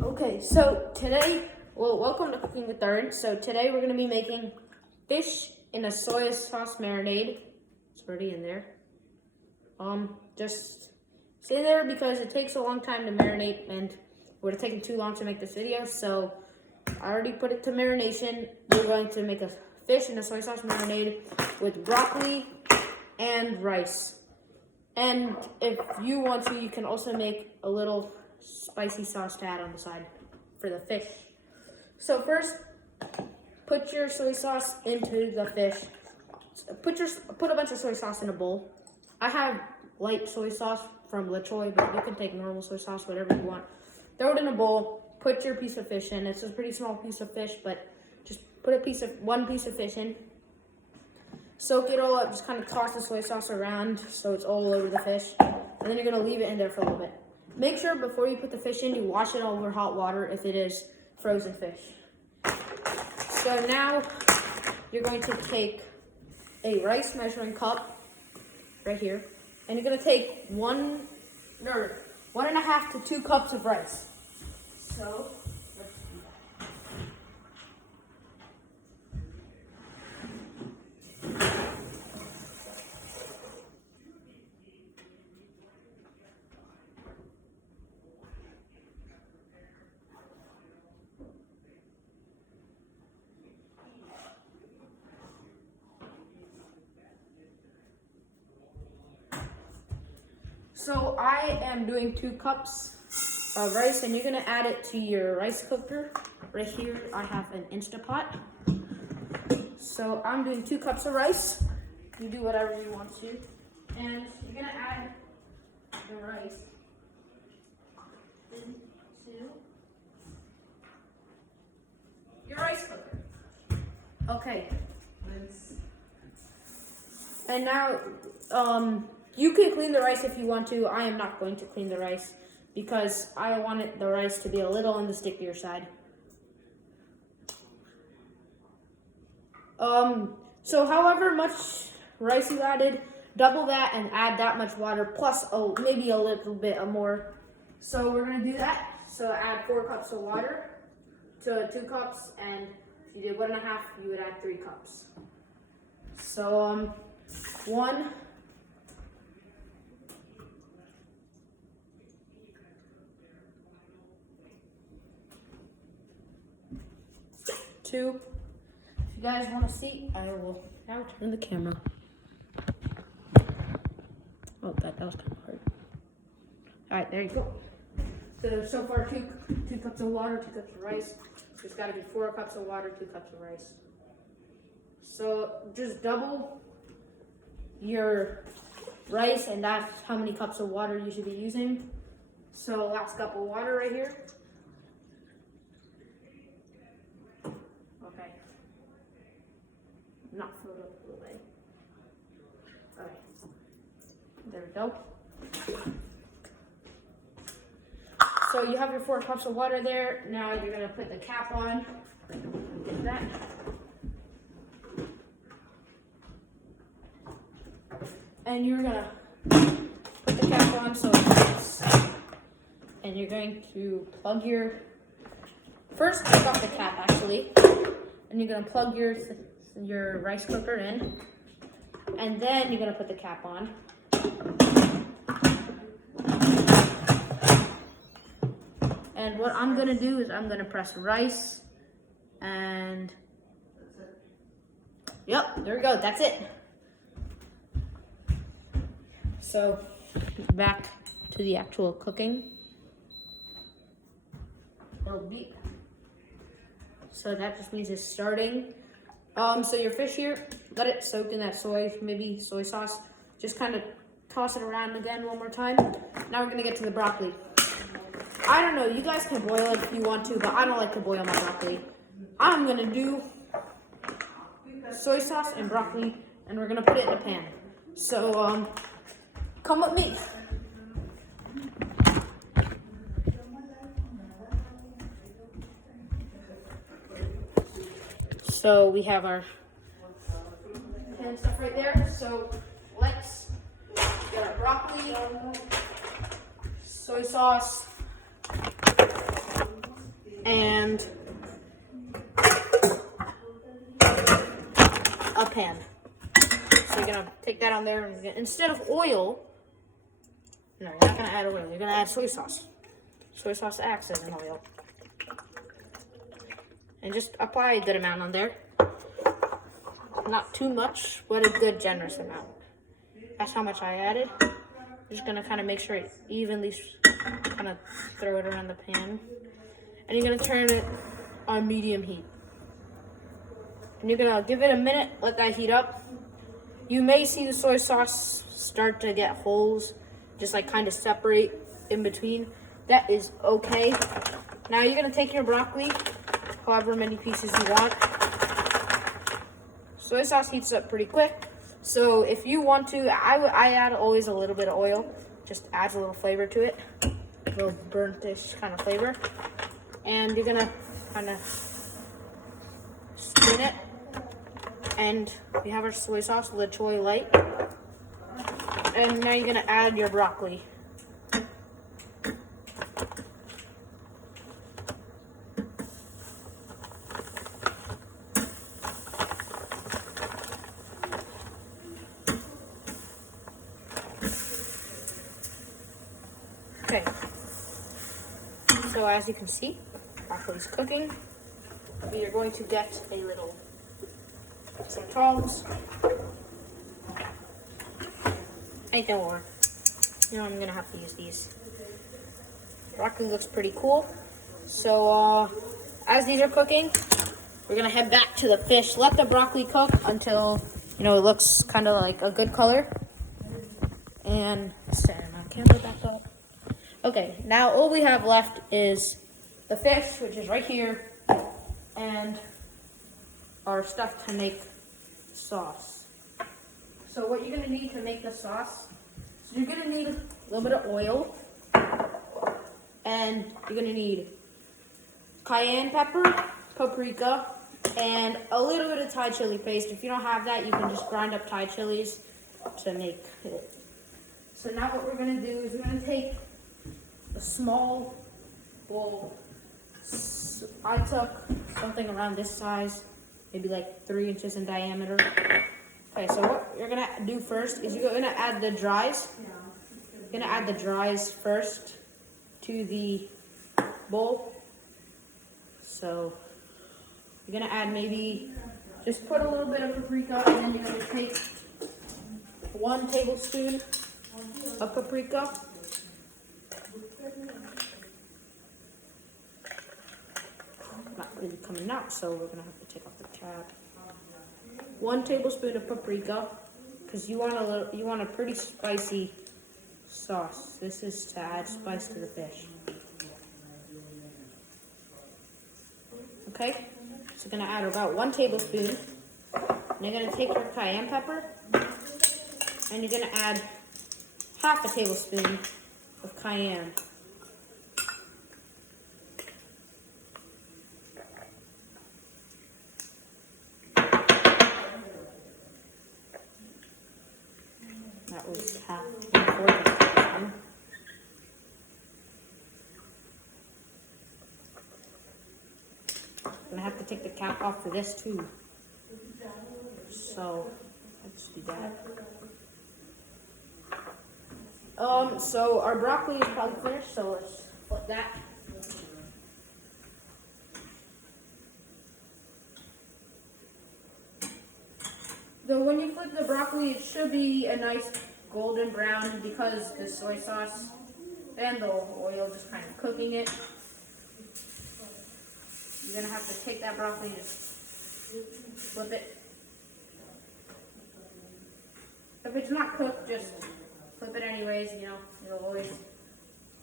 Okay, so today, welcome to Cooking with Darren. So today we're going to be making fish in a soy sauce marinade. It's already in there. Just stay there because it takes a long time to marinate and it would have taken too long to make this video. So I already put it to marination. We're going to make a fish in a soy sauce marinade with broccoli and rice. And if you want to, you can also make a little spicy sauce to add on the side for the fish. So first, put your soy sauce into the fish. Put a bunch of soy sauce in a bowl. I have light soy sauce from La Choy, but you can take normal soy sauce, whatever you want. Throw it in a bowl. Put your piece of fish in. It's a pretty small piece of fish, but just put one piece of fish in. Soak it all up. Just kind of toss the soy sauce around so it's all over the fish, and then you're gonna leave it in there for a little bit. Make sure before you put the fish in, you wash it over hot water if it is frozen fish. So now you're going to take a rice measuring cup right here, and you're gonna take 1.5 to 2 cups of rice. So let's do that. So I am doing 2 cups of rice, and you're gonna add it to your rice cooker. Right here, I have an Instapot. So I'm doing 2 cups of rice. You do whatever you want to. And you're gonna add the rice into your rice cooker. Okay. And now, you can clean the rice if you want to. I am not going to clean the rice because I want the rice to be a little on the stickier side. So however much rice you added, double that and add that much water plus maybe a little bit more. So we're gonna do that. So add 4 cups of water to 2 cups, and if you did 1.5, you would add 3 cups. So 1, 2. If you guys want to see, I will now turn the camera. Oh, that was kind of hard. All right, there you go. So far, 2 cups of water, 2 cups of rice. There's got to be 4 cups of water, 2 cups of rice. So just double your rice, and that's how many cups of water you should be using. So last cup of water right here. Okay. Not filled up all the way. Alright. There we go. So you have your 4 cups of water there. Now you're gonna put the cap on. Get that. And you're gonna put the cap on so it fits. And you're going to plug first take off the cap actually. And you're gonna plug your rice cooker in. And then you're gonna put the cap on. And what I'm gonna do is I'm gonna press rice, and yep, there we go, that's it. So back to the actual cooking. It'll beep. So that just means it's starting. So your fish here, let it soak in that soy sauce. Just kind of toss it around again one more time. Now we're gonna get to the broccoli. I don't know, you guys can boil it if you want to, but I don't like to boil my broccoli. I'm gonna do soy sauce and broccoli, and we're gonna put it in a pan. So, come with me. So we have our pan stuff right there. So let's get our broccoli, soy sauce, and a pan. So you're gonna take that on there, and instead of oil, no, you're not gonna add oil. You're gonna add soy sauce. Soy sauce acts as an oil, and just apply a good amount on there. Not too much, but a good generous amount. That's how much I added. Just gonna kind of make sure it evenly, kind of throw it around the pan. And you're gonna turn it on medium heat. And you're gonna give it a minute, let that heat up. You may see the soy sauce start to get holes, just like kind of separate in between. That is okay. Now you're gonna take your broccoli, however many pieces you want. Soy sauce heats up pretty quick. So if you want to, I add always a little bit of oil. Just adds a little flavor to it. A little burnt-ish kind of flavor. And you're gonna kind of spin it. And we have our soy sauce, Le Choy Light. And now you're gonna add your broccoli. Okay, so as you can see, broccoli's cooking. We are going to get some tongs. Anything will work. You know, I'm gonna have to use these. Broccoli looks pretty cool. So as these are cooking, we're gonna head back to the fish. Let the broccoli cook until, you know, it looks kind of like a good color. And set my camera back up. Okay, now all we have left is the fish, which is right here, and our stuff to make sauce. So what you're gonna need to make the sauce, so you're gonna need a little bit of oil, and you're gonna need cayenne pepper, paprika, and a little bit of Thai chili paste. If you don't have that, you can just grind up Thai chilies to make it. So now what we're gonna do is we're gonna take a small bowl. I took something around this size, maybe like 3 inches in diameter. Okay, so what you're gonna do first is you're gonna add the dries. You're gonna add the dries first to the bowl. So you're gonna add maybe, just put a little bit of paprika, and then you're gonna take 1 tablespoon of paprika. Not really coming out, so we're gonna have to take off the cap. 1 tablespoon of paprika, because you want a pretty spicy sauce. This is to add spice to the fish. Okay, so you're gonna add about 1 tablespoon. And you're gonna take your cayenne pepper, and you're gonna add half a tablespoon of cayenne. That was half important. I'm gonna have to take the cap off for this too. So let's do that. So our broccoli is probably finished, so let's flip that. So when you flip the broccoli, it should be a nice golden brown because the soy sauce and the oil just kind of cooking it. You're gonna have to take that broccoli and just flip it. If it's not cooked, just flip it anyways, you know, it'll always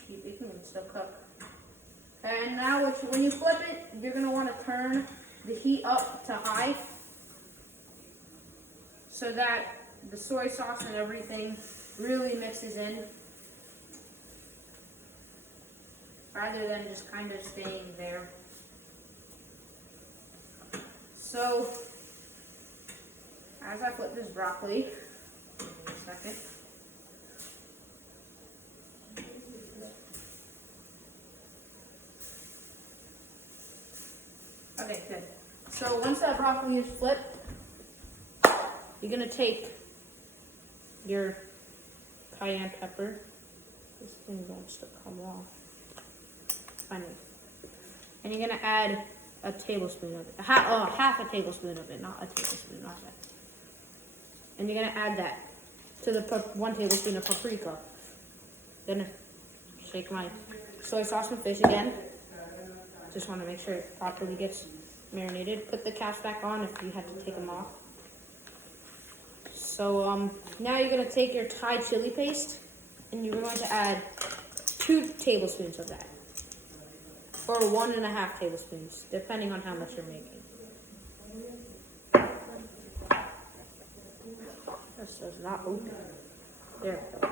keep, it can still cook. And now when you flip it, you're gonna wanna turn the heat up to high so that the soy sauce and everything really mixes in, rather than just kind of staying there. So, as I flip this broccoli, a second. Okay, good. So once that broccoli is flipped, you're gonna take your cayenne pepper. This thing wants to come off. Funny. And you're gonna add a tablespoon of it. Half a tablespoon of it, not a tablespoon, not that. And you're gonna add that to the 1 tablespoon of paprika. Gonna shake my soy sauce and fish again. Just want to make sure it properly gets marinated. Put the caps back on if you had to take them off. So now you're gonna take your Thai chili paste and you're going to add 2 tablespoons of that, or 1.5 tablespoons, depending on how much you're making. This does not open. There we go.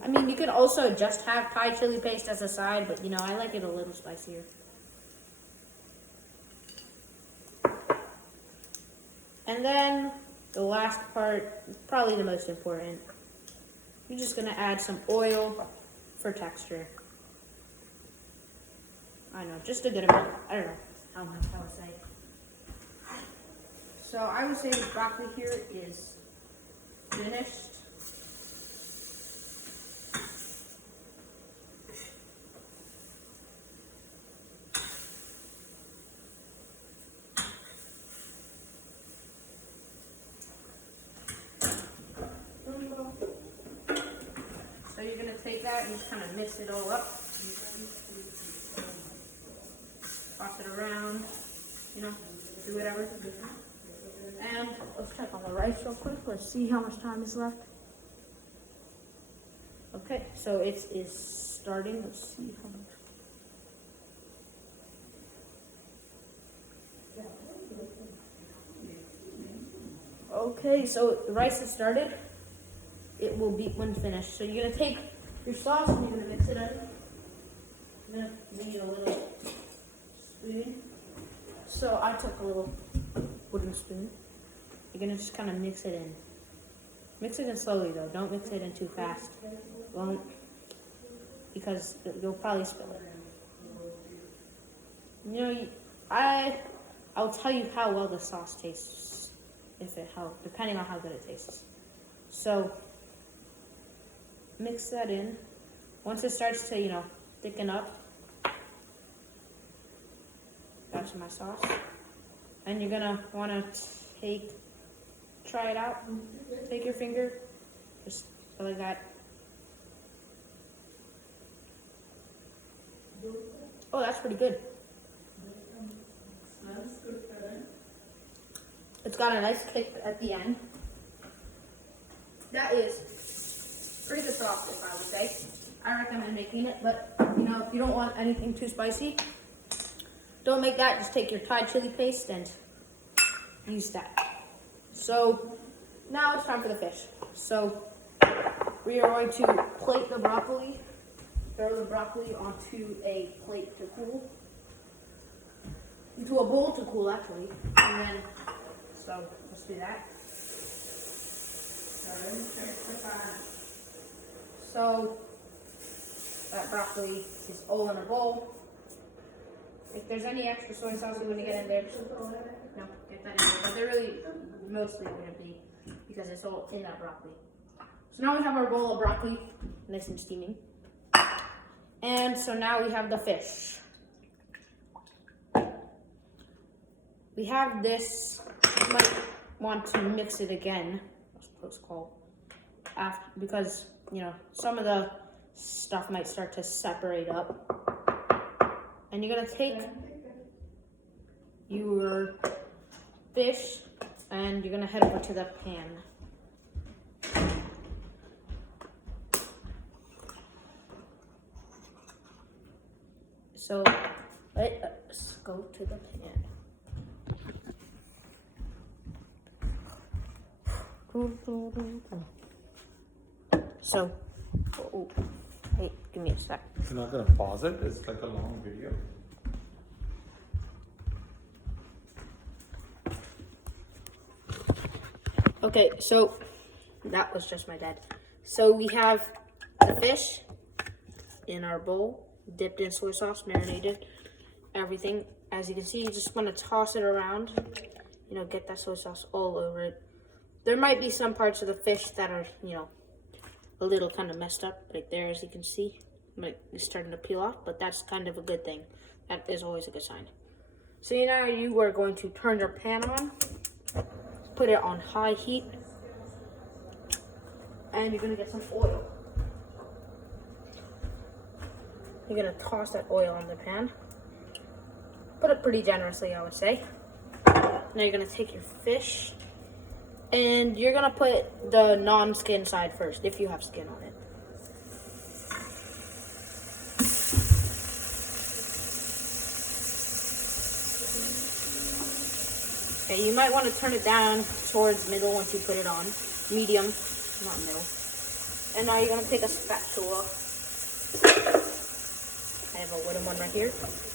I mean, you could also just have Thai chili paste as a side, but you know, I like it a little spicier. And then the last part, probably the most important. You're just gonna add some oil for texture. I know, just a good amount. I don't know how much I would say. So I would say the broccoli here is finished. So you're gonna take that and just kind of mix it all up. Toss it around, you know, do whatever. And let's check on the rice real quick. Let's see how much time is left. Okay, so it is starting. Let's see how much. Okay, so the rice has started. It will be when finished. So you're gonna take your sauce and you're gonna mix it in. You're gonna need a little spoon. So I took a little wooden spoon. You're gonna just kind of mix it in. Mix it in slowly though. Don't mix it in too fast. Won't, because you'll probably spill it. You know, I'll tell you how well the sauce tastes, if it helps, depending on how good it tastes. So mix that in. Once it starts to, you know, thicken up, that's my sauce. And you're gonna wanna try it out. Take your finger, just go like that. Oh, that's pretty good. It's got a nice kick at the end. That is pretty good sauce, if I would say. I recommend making it, but you know, if you don't want anything too spicy, don't make that. Just take your Thai chili paste and use that. So now it's time for the fish. So we are going to plate the broccoli, throw the broccoli onto a plate to cool, into a bowl to cool actually, and then, so let's do that. So that broccoli is all in a bowl. If there's any extra soy sauce you want to get in there, just get that in there. But they're really mostly going to be because it's all in that broccoli. So now we have our bowl of broccoli, nice and steaming. And so now we have the fish. We have this. You might want to mix it again. That's what it's called. Because you know some of the stuff might start to separate up. And you're gonna take your fish and you're gonna head over to the pan. So let's go to the pan. So, hey, give me a sec. You're not gonna pause it? It's like a long video. Okay, so That was just my dad. So we have the fish in our bowl, dipped in soy sauce, marinated, everything. As you can see, you just want to toss it around, you know, get that soy sauce all over it. There might be some parts of the fish that are, you know, a little kind of messed up right there, as you can see. It's starting to peel off, but that's kind of a good thing. That is always a good sign. So now you are going to turn your pan on, put it on high heat, and you're going to get some oil. You're going to toss that oil on the pan. Put it pretty generously, I would say. Now you're going to take your fish, and you're going to put the non-skin side first, if you have skin on it. Okay, you might want to turn it down towards middle once you put it on. Medium, not middle. And now you're going to take a spatula. I have a wooden one right here.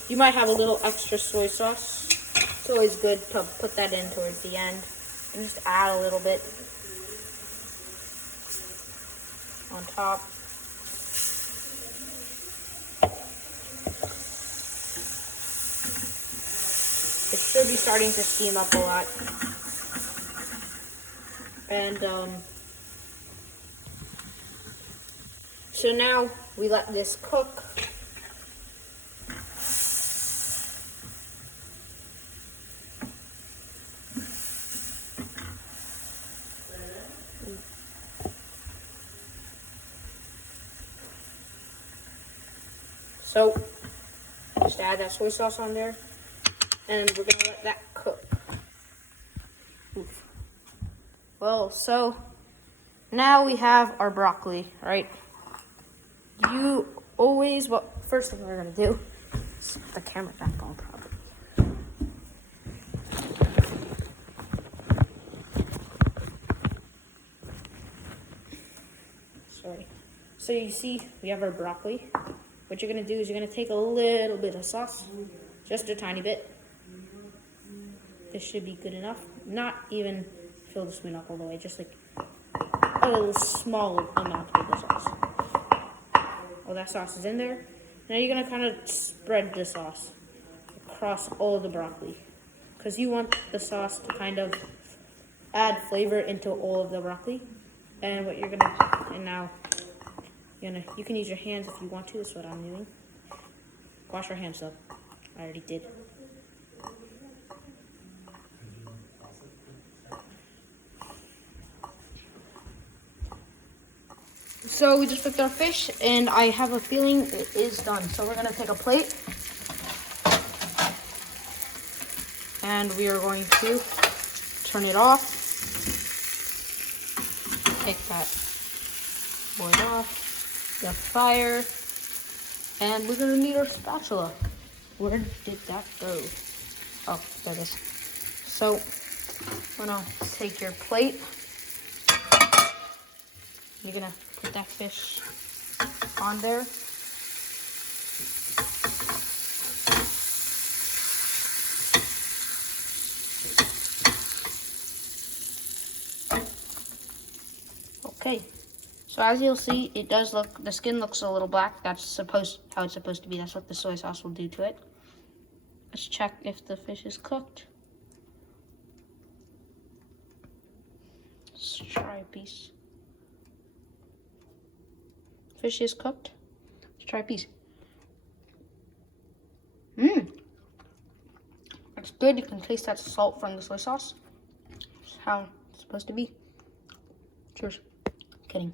You might have a little extra soy sauce. It's always good to put that in towards the end. And just add a little bit on top. It should be starting to steam up a lot. And so now we let this cook. So just add that soy sauce on there. And we're gonna let that cook. Oof. Well, so now we have our broccoli, right? You always, well, first thing we're gonna do is put the camera back on properly. Sorry. So you see, we have our broccoli. What you're gonna do is you're gonna take a little bit of sauce, just a tiny bit. This should be good enough. Not even fill the spoon up all the way, just like a little small amount of the sauce. All that sauce is in there. Now you're gonna kind of spread the sauce across all of the broccoli, because you want the sauce to kind of add flavor into all of the broccoli. And what you're gonna, and now you can use your hands if you want to. That's what I'm doing. Wash your hands though. I already did. So we just cooked our fish, and I have a feeling it is done. So we're gonna take a plate, and we are going to turn it off. Take that board off the fire, and we're gonna need our spatula. Where did that go? Oh, there it is. So we're gonna take your plate. You're gonna put that fish on there. Okay, so as you'll see, it does look, the skin looks a little black. That's how it's supposed to be. That's what the soy sauce will do to it. Let's check if the fish is cooked. Let's try a piece. Fish is cooked. Let's try a piece. It's good. You can taste that salt from the soy sauce. That's how it's supposed to be. Cheers. Kidding.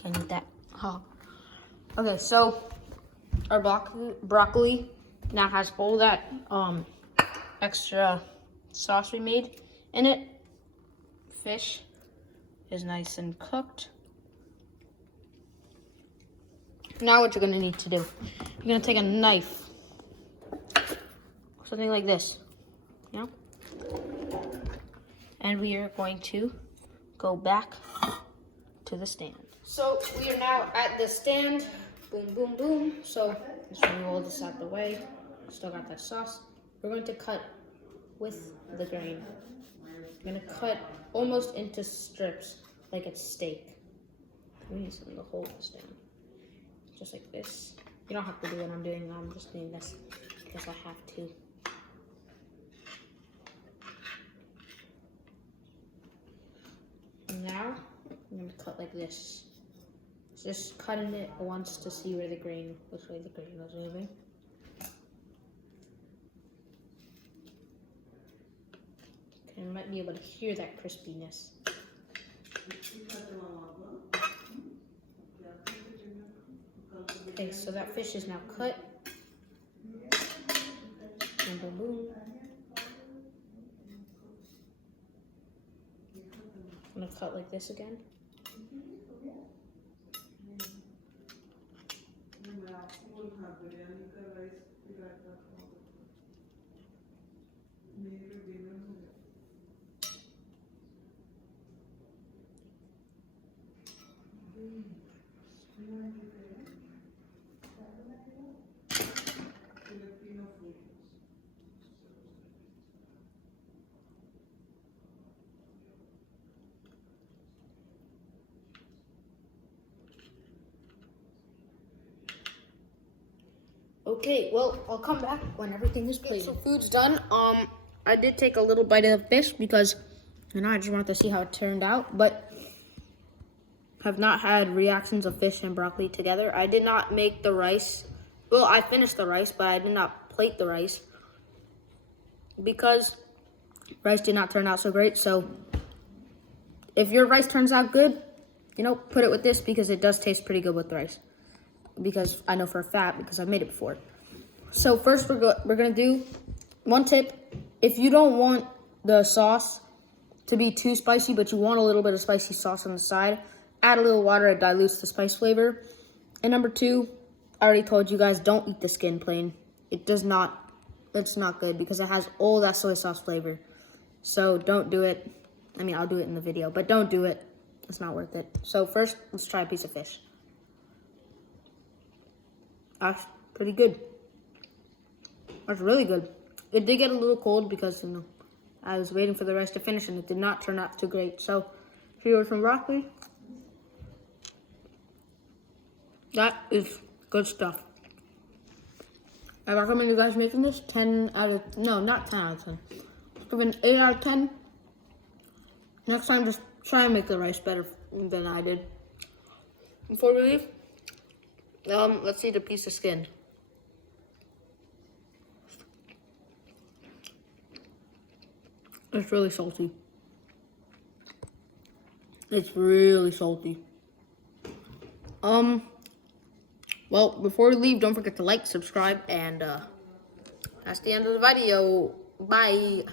Can't eat that. Oh. Okay, so our broccoli now has all that extra sauce we made in it. Fish is nice and cooked. Now what you're gonna need to do, you're gonna take a knife, something like this, you know? And we are going to go back to the stand. So we are now at the stand. Boom, boom, boom. So let's roll this out the way. Still got that sauce. We're going to cut with the grain. I'm gonna cut almost into strips like it's steak. We need something to hold this down. Just like this. You don't have to do what I'm doing. I'm just doing this because I have to. And now I'm gonna cut like this. Just cutting it once to see where the grain, which way the grain was moving. Okay, I might be able to hear that crispiness. Okay, so that fish is now cut. And boom, boom. I'm gonna cut like this again. Okay, well, I'll come back when everything is plated. So food's done. I did take a little bite of the fish because, I just wanted to see how it turned out, but have not had reactions of fish and broccoli together. I did not make the rice. Well, I finished the rice, but I did not plate the rice because rice did not turn out so great. So if your rice turns out good, put it with this because it does taste pretty good with the rice. Because I know for a fact because I've made it before. So first we're gonna do one tip. If you don't want the sauce to be too spicy, but you want a little bit of spicy sauce on the side, add a little water. It dilutes the spice flavor. And number 2, I already told you guys, don't eat the skin plain. It's not good because it has all that soy sauce flavor. So don't do it. I'll do it in the video, but don't do it. It's not worth it. So first, let's try a piece of fish. That's pretty good. That's really good. It did get a little cold because, I was waiting for the rice to finish and it did not turn out too great. So, here's some broccoli. That is good stuff. I recommend you guys making this 10 out of, no, not 10 out of 10. Let's give it an 8 out of 10. Next time, just try and make the rice better than I did. Before we leave, let's eat a piece of skin. It's really salty. It's really salty. Well, before we leave, don't forget to like, subscribe, and that's the end of the video. Bye.